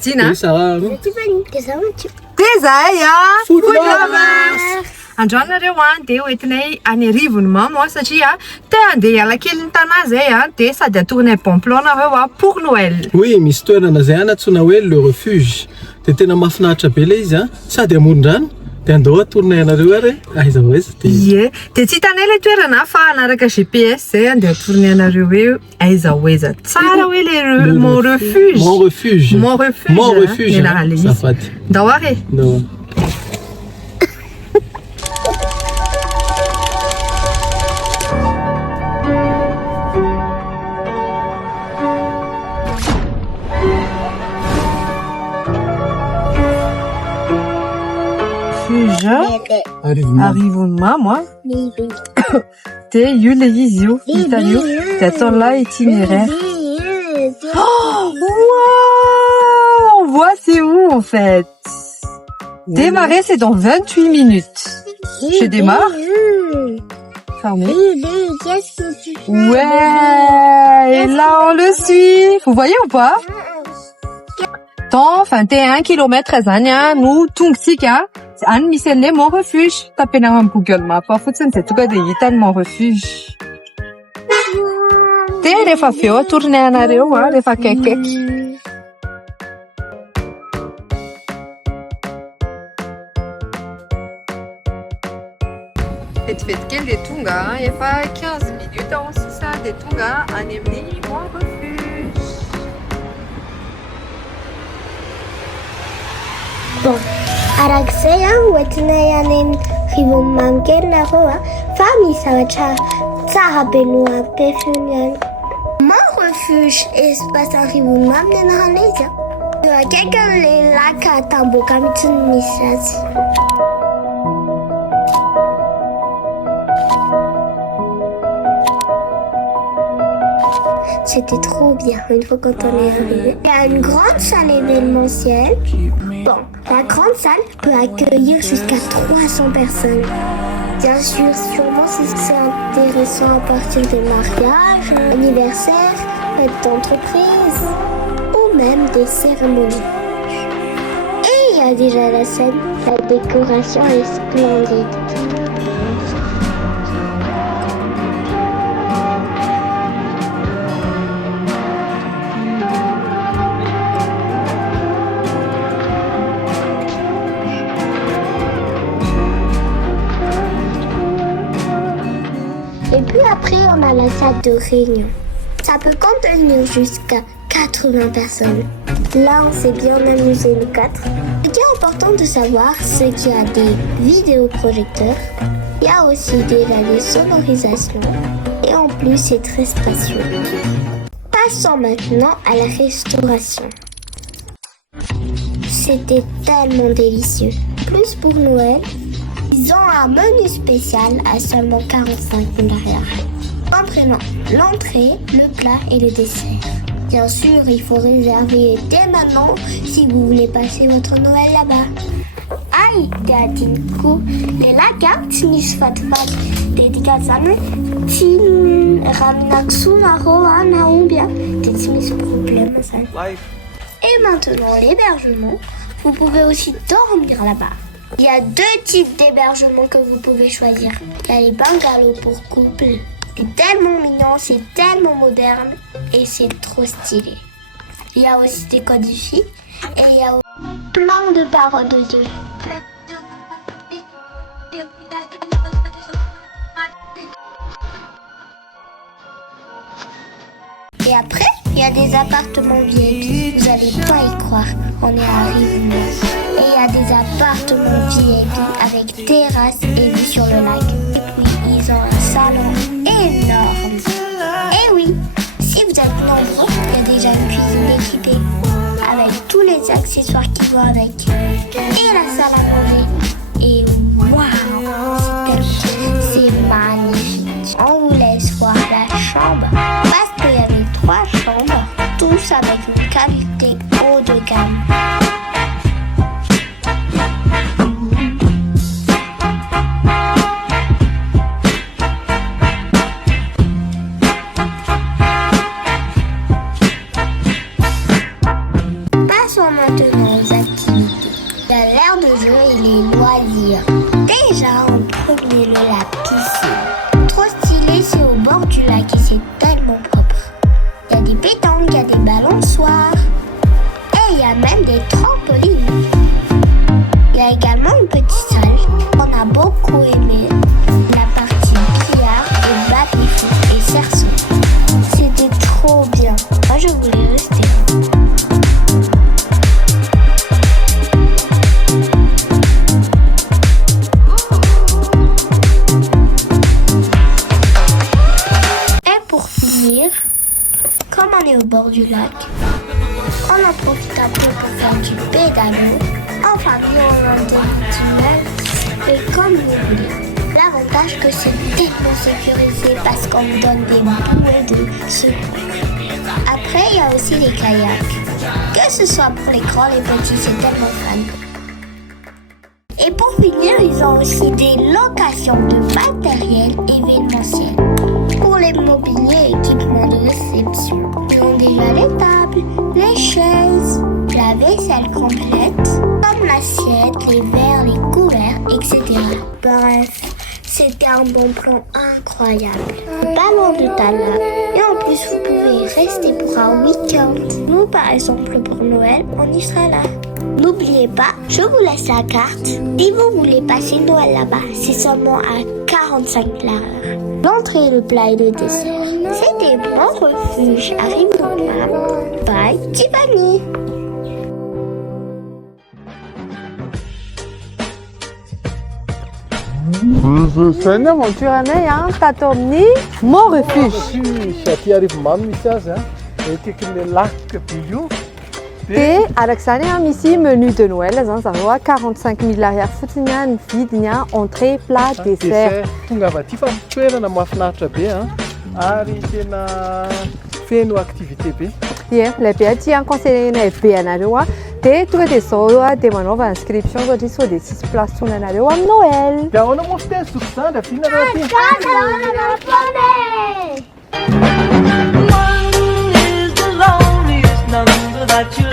Kristina. Sarah. Teza foot lovers. Androany nareo dia hoentinay any Arivony mamo satria te andeha hiala kely ny tanà zay dia sady atournay bon-plan nareo pour Noël. Oui, misy toerana zay antsoina hoe le refuge. Dia tena mahafinaritra be ilay izy sady amoron-drano. Dia andao atournay anareo ary aiza ho aiza dia tsy hitanay ilay toerana fa anaraka GPS zay andeha atournay anareo hoe aiza ho aiza tsara hoe le Mont Refuge. Mont Refuge. Mont Refuge. Safady. Ndao ary. Ndao. Arivony mamo dia io le izy io hitan'io dia atao là itinéraire. Oh, wow, on voit c'est où en fait. Démarrer c'est dans 28 minutes. Je démarre. Fermé. Ouais, et là on le suit. Vous voyez ou pas? Temps 21 km nous Tungsika. Any misy an'ilay Mont Refuge. Tapena amin'ny Google Map fotsiny dia tonga dia hitan'ny Mont Refuge. Dia rehefa avy eo atournay anareo rehefa akaikikaiky. Vetivety kely dia tonga efa 15 minutes ao sisa dia tonga any amin'ny Mont Refuge. Bon, arak'izay hoentinay any Rivony mamy kely nareo fa misy zavatra tsara be no ampefiny any. Mont Refuge espace Rivony mamy ny anarana izy eo akaikin'ilay laka Tamboka mihitsy no misy azy. C'était trop bien une fois quand on est arrivé. Il y a une grande salle événementielle. Bon, la grande salle peut accueillir jusqu'à 300 personnes. Bien sûr, sûrement c'est intéressant à partir des mariages, anniversaires, fêtes d'entreprise ou même des cérémonies. Et il y a déjà la scène, la décoration est splendide. Et puis après, on a la salle de réunion. Ça peut contenir jusqu'à 80 personnes. Là, on s'est bien amusé nous quatre. Ce qui est important de savoir, c'est qu'il y a des vidéoprojecteurs. Il y a aussi déjà des sonorisations. Et en plus, c'est très spacieux. Passons maintenant à la restauration. C'était tellement délicieux. Plus pour Noël, ils ont un menu spécial à seulement 45 $. Comprenant l'entrée, le plat et le dessert. Bien sûr, il faut réserver dès maintenant si vous voulez passer votre Noël là-bas. Aïe, Dadinko, et la carte, Nis Fatfat, dédicacane, Tin Ramnaxuna Roa Naombia, des problèmes. Et maintenant, l'hébergement, vous pouvez aussi dormir là-bas. Il y a 2 types d'hébergements que vous pouvez choisir. Il y a les bungalows pour couple. C'est tellement mignon, c'est tellement moderne et c'est trop stylé. Il y a aussi des codes Wi-Fi et il y a plein de paroles de Dieu. Et après, il y a des appartements VIP. Vous allez pas y croire, on est à Rivony. Et il y a des appartements VIP avec terrasse et vue sur le lac. Et puis, ils ont un salon énorme. Et oui, si vous êtes nombreux, il y a déjà une cuisine équipée avec tous les accessoires qui vont avec. Et la salle à manger. Et waouh, c'est magnifique. On vous laisse voir la chambre. Parce qu'il y avait 3 chambres, tous avec une qualité haut de gamme. Passons maintenant aux activités. Il y a l'air de jeu et les loisirs. Déjà en premier lieu la piscine. Trop stylé, c'est au bord du lac et c'est tellement propre. Il y a des pétanques, il y a des balançoires. Et il y a même des trampolines. Il y a également une petite salle. On a beaucoup aimé la partie billard et baby-foot et cerceau. C'était trop bien. Moi je voulais rester. Et pour finir, comme on est au bord du lac, on en profite un peu pour faire du pédalo, en famille, on en donne du et comme vous voulez. L'avantage que c'est tellement sécurisé parce qu'on vous donne des bouées de secours. Après, il y a aussi les kayaks. Que ce soit pour les grands, les petits, c'est tellement fun. Et pour finir, ils ont aussi des locations de matériel événementiel. Pour les mobiliers et équipements de réception, ils ont déjà les tables, les chaises, la vaisselle complète, comme l'assiette, les verres, les couverts, etc. Bref, c'était un bon plan incroyable. Pas loin de Tala. Et en plus, vous pouvez rester pour un week-end. Nous, par exemple, pour Noël, on y sera là. N'oubliez pas, je vous laisse la carte. Si vous voulez passer Noël là-bas, c'est seulement à 45 l'heure. L'entrée, le plat et le dessert. C'était mon refuge à Rimourin. Bye, Tiffany. C'est une aventure année, hein, Tatomni, mon refuge. Aty arivo mamy misy azy eo akaikin'le lac bio. Dia arak'izany misy menu de Noël zany zareo 45 000 ariary fotsiny ny vidiny entrée, plat, dessert. Tonga avy aty fa toerana mahafinaritra be ary tena feno activité be. Ie, lehibe aty conseillenay be anareo dia tonga dia izao dia manaova inscription satria sao dia tsisy place tsony anareo amin'ny Noël. Dia ahoana moa fiteny zoky zany aviana raha ty? One is the loneliest number that you